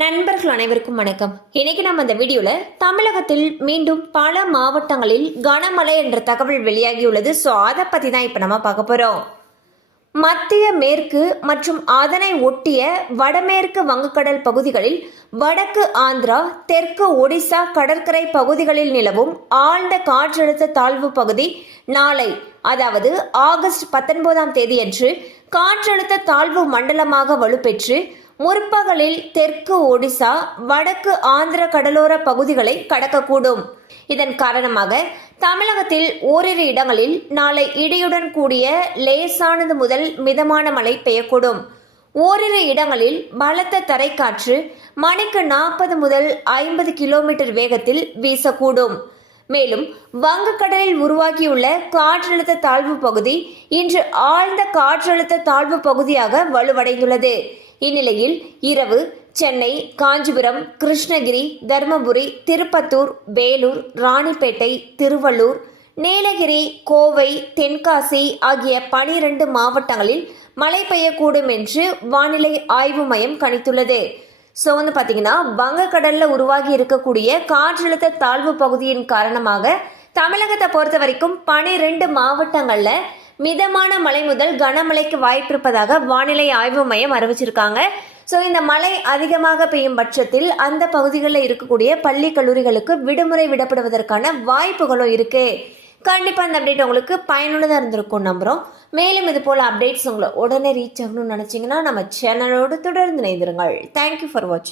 நண்பர்கள் அனைவருக்கும் வணக்கம். இன்னைக்கு நம்ம இந்த வீடியோல தமிழகத்தில் மீண்டும் பல மாவட்டங்களில் கனமழை என்ற தகவல் வெளியாகியுள்ளது. ஸோ அதை பத்தி தான் இப்ப நம்ம பார்க்க போறோம். மத்திய மேற்கு மற்றும் அதனை ஒட்டிய வடமேற்கு வங்கக்கடல் பகுதிகளில், வடக்கு ஆந்திரா, தெற்கு ஒடிசா கடற்கரை பகுதிகளில் நிலவும் ஆழ்ந்த காற்றழுத்த தாழ்வு பகுதி நாளை, அதாவது ஆகஸ்ட் 19ஆம் தேதியன்று காற்றழுத்த தாழ்வு மண்டலமாக வலுப்பெற்று முற்பகலில் தெற்கு ஒடிசா, வடக்கு ஆந்திர கடலோர பகுதிகளை கடக்கக்கூடும். இதன் காரணமாக தமிழகத்தில் ஓரிரு இடங்களில் நாளை இடியுடன் கூடிய லேசானது முதல் மிதமான மழை பெய்யக்கூடும். ஓரிரு இடங்களில் பலத்த தரைக்காற்று மணிக்கு 40 முதல் 50 கிலோமீட்டர் வேகத்தில் வீசக்கூடும். மேலும் வங்கக்கடலில் உருவாகியுள்ள காற்றழுத்த தாழ்வு பகுதி இன்று ஆழ்ந்த காற்றழுத்த தாழ்வு பகுதியாக வலுவடைந்துள்ளது. இந்நிலையில் இரவு சென்னை, காஞ்சிபுரம், கிருஷ்ணகிரி, தருமபுரி, திருப்பத்தூர், வேலூர், ராணிப்பேட்டை, திருவள்ளூர், நீலகிரி, கோவை, தென்காசி ஆகிய 12 மாவட்டங்களில் மழை பெய்யக்கூடும் என்று வானிலை ஆய்வு மையம் கணித்துள்ளது. ஸோ பார்த்தீங்கன்னா, வங்கக்கடல்ல உருவாகி இருக்கக்கூடிய காற்றழுத்த தாழ்வு பகுதியின் காரணமாக தமிழகத்தை பொறுத்த வரைக்கும் 12 மாவட்டங்கள்ல மிதமான மழை முதல் கனமழைக்கு வாய்ப்பு இருப்பதாக வானிலை ஆய்வு மையம் அறிவிச்சிருக்காங்க. ஸோ இந்த மழை அதிகமாக பெய்யும் பட்சத்தில் அந்த பகுதிகளில் இருக்கக்கூடிய பள்ளி கல்லூரிகளுக்கு விடுமுறை விடப்படுவதற்கான வாய்ப்புகளும் இருக்கு. கண்டிப்பாக இந்த அப்டேட் உங்களுக்கு பயனுள்ளதாக இருந்திருக்கும் நம்புகிறோம். மேலும் இது போல அப்டேட்ஸ் உங்களை உடனே ரீச் ஆகணும்னு நினச்சிங்கன்னா நம்ம சேனலோடு தொடர்ந்து இணைந்திருங்கள். தேங்க்யூ ஃபார் வாட்சிங்.